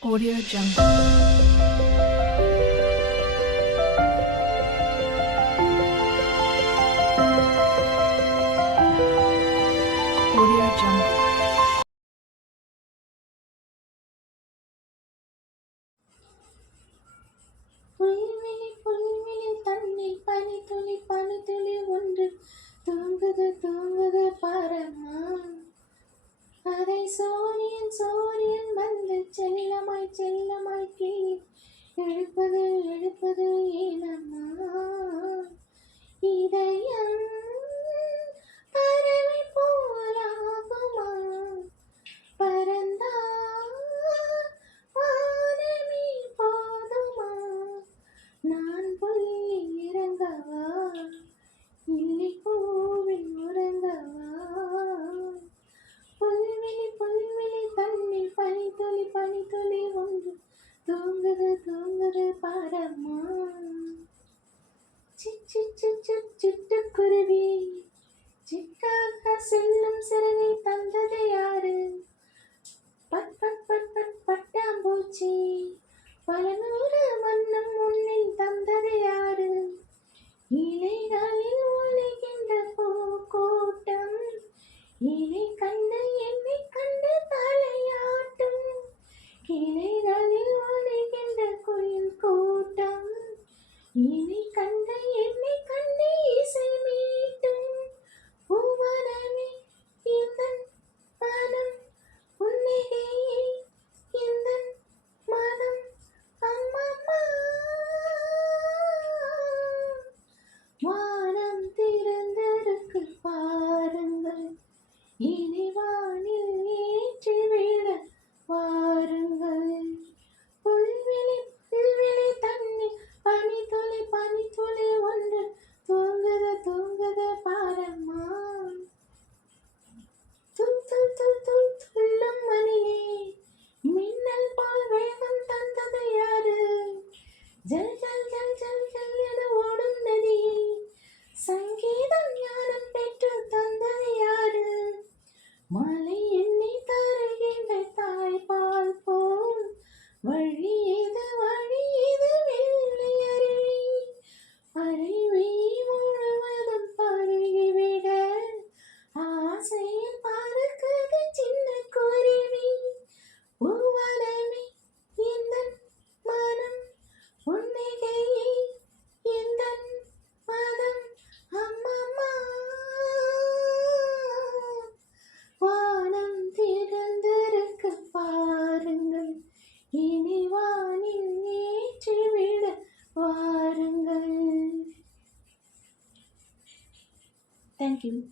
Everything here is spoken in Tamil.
Audio Jungle. மரமா சிச்சு சிச்சு சிட்டுக்குருவி சிக்காக செல்லும் சிறுவி தந்தது யாரு? பட் பட் பட் பட் பட்டாம்பூச்சி. பல துள் துள் துள்ளும் மணியே. மின்னல் போல் வேகம் தந்தது யாரு? ஜல் ஜல் ஜல் ஜல் ஜல் என ஓடும் நதியே சங்கீதம் ஞானம் பெற்று தந்தது யாரு? மாலை எண்ணி தருகின்ற தாய்பால் போல் வழி Thank you.